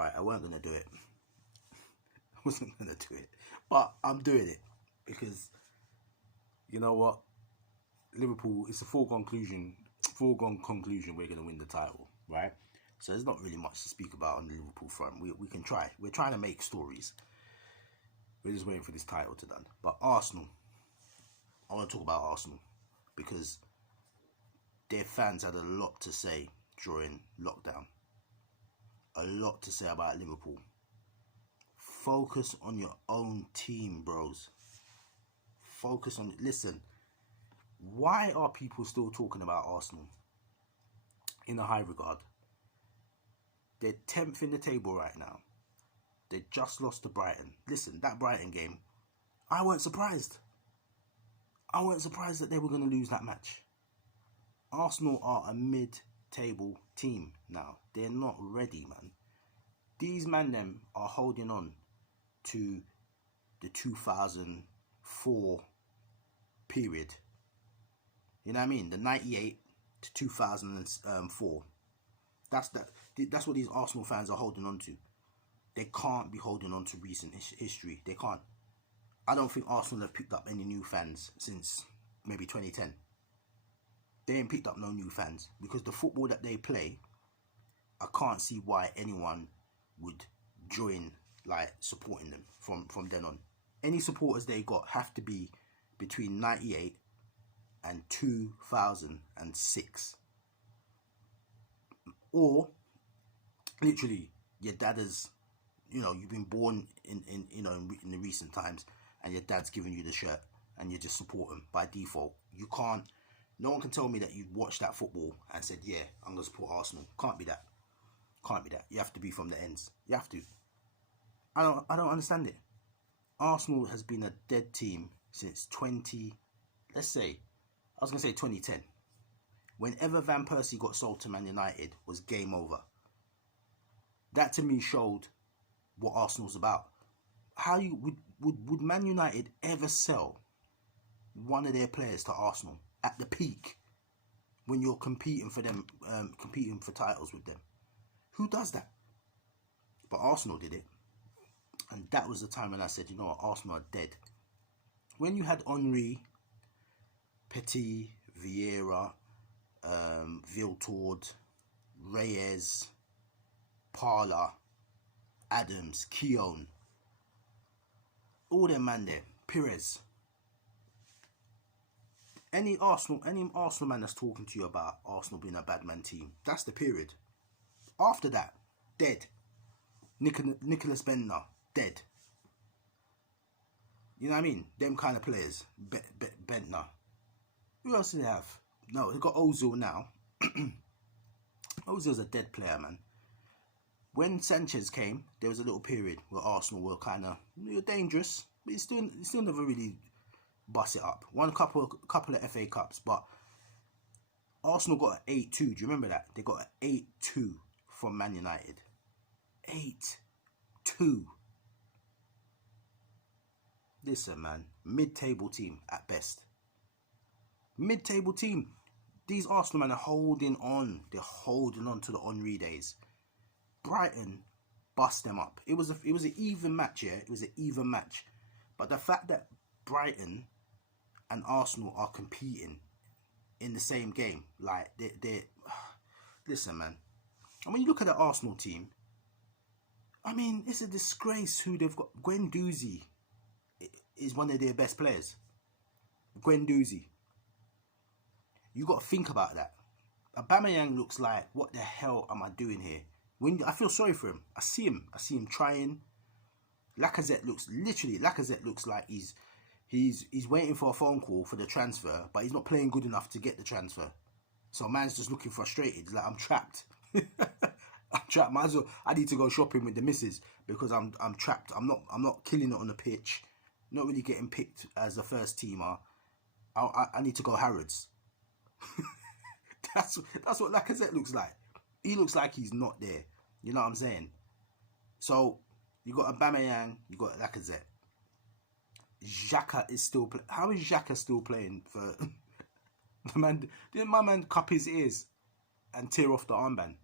Alright, I weren't going to do it. I wasn't going to do it. But I'm doing it. Because, you know what? Liverpool, it's a foregone conclusion we're going to win the title, right? So there's not really much to speak about on the Liverpool front. We can try. We're trying to make stories. We're just waiting for this title to done. But Arsenal, I want to talk about Arsenal because their fans had a lot to say during lockdown. A lot to say about Liverpool. Focus on your own team, bros. Focus on it. Listen, why are people still talking about Arsenal in a high regard? They're 10th in the table right now. They just lost to Brighton. Listen, that Brighton game, I weren't surprised. I weren't surprised that they were going to lose that match. Arsenal are a mid-table team now. They're not ready, man. These man them are holding on to the 2004 period. You know what I mean? The 98 to 2004. That's what these Arsenal fans are holding on to. They can't be holding on to recent history. They can't. I don't think Arsenal have picked up any new fans since maybe 2010. They ain't picked up no new fans because the football that they play, I can't see why anyone would join like supporting them from then on. Any supporters they got have to be between 98 and 2006. Or literally your dad is, you know, you've been born in the recent times and your dad's giving you the shirt and you just support him by default. You can't, no one can tell me that you watched that football and said, yeah, I'm going to support Arsenal. Can't be that. Can't be that. You have to be from the ends. You have to. I don't understand it. Arsenal has been a dead team since 2010. Whenever Van Persie got sold to Man United was game over. That to me showed what Arsenal's about. How you would Man United ever sell one of their players to Arsenal at the peak when you're competing for them, competing for titles with them? Who does that? But Arsenal did it. And that was the time when I said, you know what, Arsenal are dead. When you had Henry, Petit, Vieira, Viltord, Reyes, Parla, Adams, Keown, all them man there, Pires. Any Arsenal man that's talking to you about Arsenal being a bad man team, that's the period. After that, dead. Nicholas Bentner, dead. You know what I mean? Them kind of players. Bentner. Who else do they have? No, they've got Ozil now. Ozil's a dead player, man. When Sanchez came, there was a little period where Arsenal were kind of dangerous, but it still never really bust it up. Won a couple of FA Cups, but Arsenal got an 8-2. Do you remember that? They got an 8-2 from Man United. 8-2. Listen, man, mid-table team at best. Mid-table team. These Arsenal men are holding on. They're holding on to the Henry days. Brighton bust them up. It was an even match, yeah. It was an even match. But the fact that Brighton and Arsenal are competing in the same game, like they're listen, man. And when you look at the Arsenal team, I mean, it's a disgrace who they've got. Guendouzi is one of their best players. Guendouzi. You got to think about that. Aubameyang looks like, what the hell am I doing here? I feel sorry for him. I see him trying. Lacazette looks like he's waiting for a phone call for the transfer, but he's not playing good enough to get the transfer. So man's just looking frustrated. He's like, I'm trapped. I'm trapped. Might as well, I need to go shopping with the missus because I'm trapped. I'm not killing it on the pitch. Not really getting picked as the first teamer. I need to go Harrods. That's what Lacazette looks like. He looks like he's not there. You know what I'm saying? So you got Aubameyang, you got Lacazette. Xhaka is still playing. How is Xhaka still playing for the man? Didn't my man cup his ears and tear off the armband?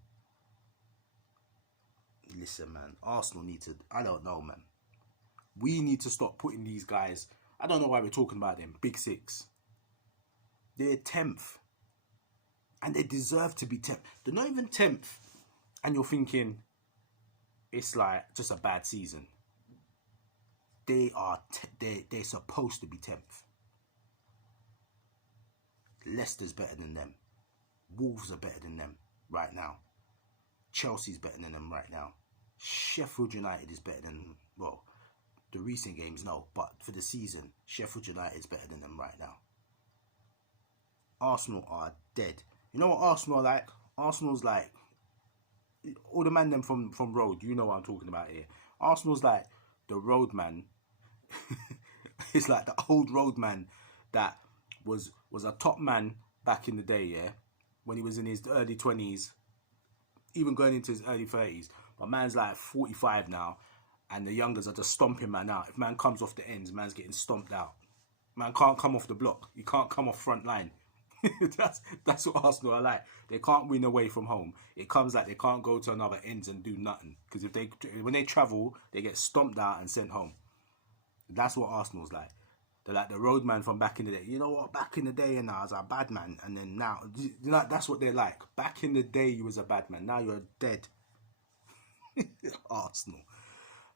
Listen, man, Arsenal need to, I don't know, man. We need to stop putting these guys, I don't know why we're talking about them, Big Six. They're 10th. And they deserve to be 10th. They're not even 10th. And you're thinking, it's like just a bad season. They're supposed to be 10th. Leicester's better than them. Wolves are better than them right now. Chelsea's better than them right now. Sheffield United is better than, well, the recent games, no. But for the season, Sheffield United is better than them right now. Arsenal are dead. You know what Arsenal are like? Arsenal's like, all the man them from road, you know what I'm talking about here. Arsenal's like the road man. It's like the old road man that was a top man back in the day, yeah, when he was in his early 20s, even going into his early 30s. But man's like 45 now, and the youngers are just stomping man out. If man comes off the ends, man's getting stomped out. Man can't come off the block. He can't come off front line. That's what Arsenal are like. They can't win away from home. It comes like they can't go to another ends and do nothing, because when they travel, they get stomped out and sent home. That's what Arsenal's like. They're like the roadman from back in the day. You know what? Back in the day, and I was a bad man, and then now, that's what they're like. Back in the day, you was a bad man. Now you're dead. Arsenal.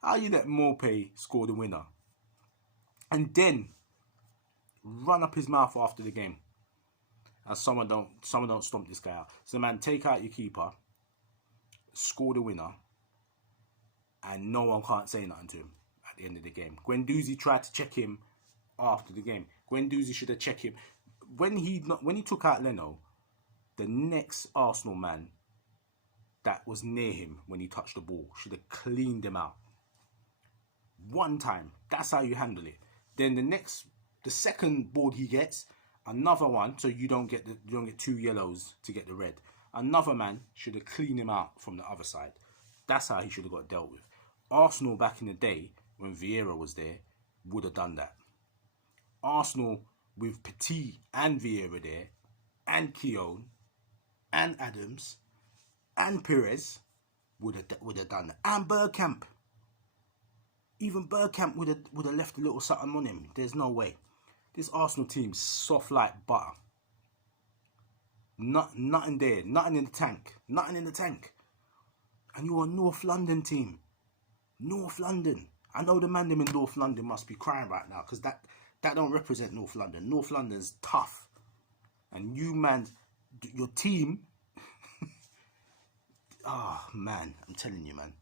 How you let Maupay score the winner, and then run up his mouth after the game, and someone don't stomp this guy out. So man, take out your keeper, score the winner, and no one can't say nothing to him at the end of the game. Guendouzi tried to check him after the game. Guendouzi should have checked him when he took out Leno. The next Arsenal man that was near him when he touched the ball should have cleaned him out. One time, that's how you handle it. Then the second board he gets, another one, so you don't get 2 yellows to get the red. Another man should have cleaned him out from the other side. That's how he should have got dealt with. Arsenal back in the day, when Vieira was there, would have done that. Arsenal with Petit and Vieira there, and Keown, and Adams, and Pires would have done that. And Bergkamp. Even Bergkamp would have left a little something on him. There's no way. This Arsenal team's soft like butter. Nothing there. Nothing in the tank. Nothing in the tank. And you're a North London team. North London. I know the man them in North London must be crying right now, because that don't represent North London. North London's tough. And you, man, your team... Oh, man. I'm telling you, man.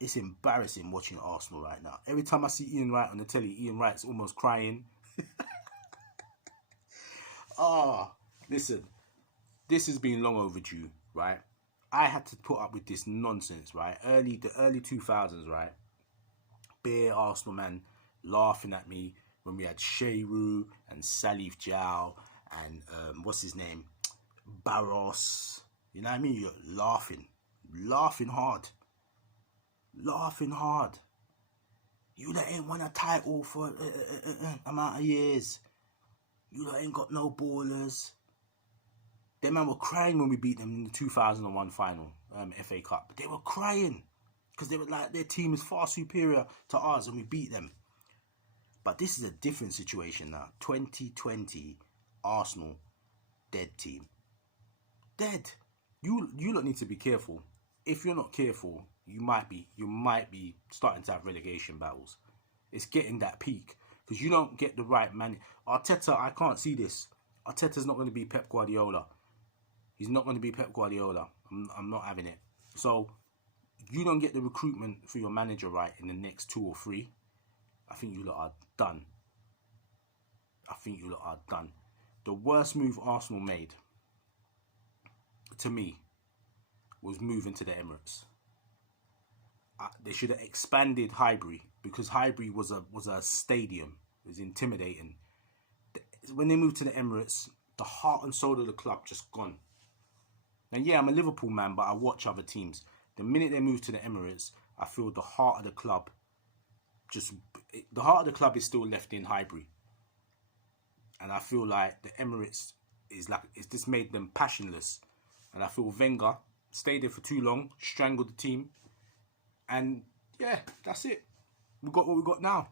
It's embarrassing watching Arsenal right now. Every time I see Ian Wright on the telly, Ian Wright's almost crying. Listen. This has been long overdue, right? I had to put up with this nonsense, right? The early 2000s, right? Bare Arsenal man laughing at me when we had Shearu and Salif Diao and what's his name? Barros. You know what I mean? You're laughing hard. Laughing hard. You that ain't won a title for amount of years. You that ain't got no ballers. Them man were crying when we beat them in the 2001 final FA Cup. They were crying because they were like, their team is far superior to ours and we beat them. But this is a different situation now. 2020 Arsenal, dead team. Dead. You lot need to be careful. If you're not careful, you might be starting to have relegation battles. It's getting that peak because you don't get the right man. Arteta, I can't see this. Arteta's not going to be Pep Guardiola. He's not going to be Pep Guardiola. I'm not having it. So you don't get the recruitment for your manager right in the next 2 or 3. I think you lot are done. The worst move Arsenal made, to me, was moving to the Emirates. They should have expanded Highbury, because Highbury was a stadium. It was intimidating. When they moved to the Emirates, the heart and soul of the club just gone. And yeah, I'm a Liverpool man, but I watch other teams. The minute they moved to the Emirates, I feel the heart of the club is still left in Highbury. And I feel like the Emirates it's just made them passionless. And I feel Wenger stayed there for too long, strangled the team. And yeah, that's it. We got what we got now.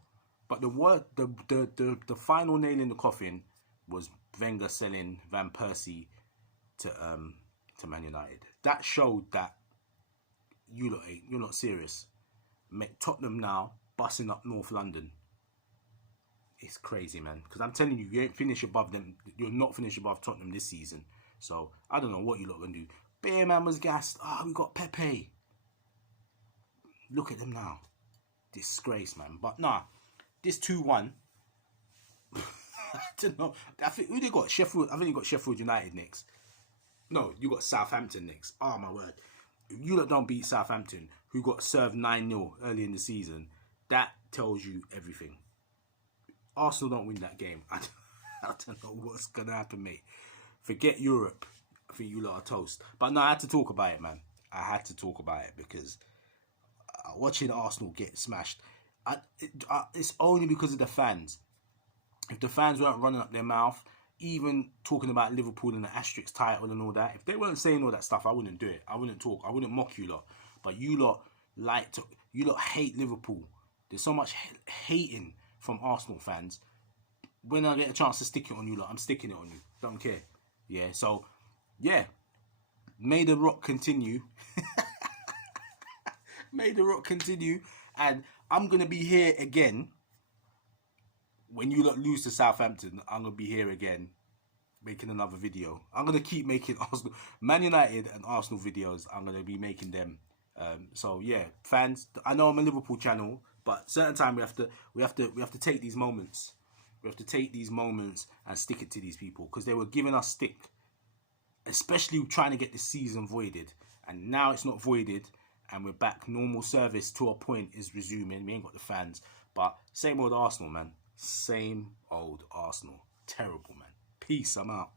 But the final nail in the coffin was Wenger selling Van Persie to Man United. That showed that you're not serious. Tottenham now bussing up North London. It's crazy, man. Because I'm telling you, you ain't finished above them. You're not finished above Tottenham this season. So I don't know what you lot gonna do. Bear man was gassed. We got Pepe. Look at them now. Disgrace, man. But nah, this 2-1. I don't know. I think who they got? Sheffield. I think you got Sheffield United next. No, you got Southampton next. Oh my word. If you lot don't beat Southampton, who got served 9-0 early in the season, that tells you everything. Arsenal don't win that game. I don't know what's going to happen, mate. Forget Europe. I think you lot are toast. But no, I had to talk about it, man. I had to talk about it because watching Arsenal get smashed, it's only because of the fans. If the fans weren't running up their mouth, even talking about Liverpool and the asteriks title and all that, if they weren't saying all that stuff, I wouldn't do it. I wouldn't talk. I wouldn't mock you lot. But you lot hate Liverpool. There's so much hating from Arsenal fans. When I get a chance to stick it on you lot, I'm sticking it on you. Don't care. Yeah, so, yeah. May the rock continue. May the rock continue. And I'm going to be here again. When you lot lose to Southampton, I'm going to be here again making another video. I'm going to keep making Arsenal, Man United and Arsenal videos. I'm going to be making them. So, yeah, fans, I know I'm a Liverpool channel, but certain time we have to take these moments. We have to take these moments and stick it to these people because they were giving us stick, especially trying to get the season voided. And now it's not voided and we're back. Normal service to a point is resuming. We ain't got the fans. But same old Arsenal, man. Same old Arsenal. Terrible, man. Peace. I'm out.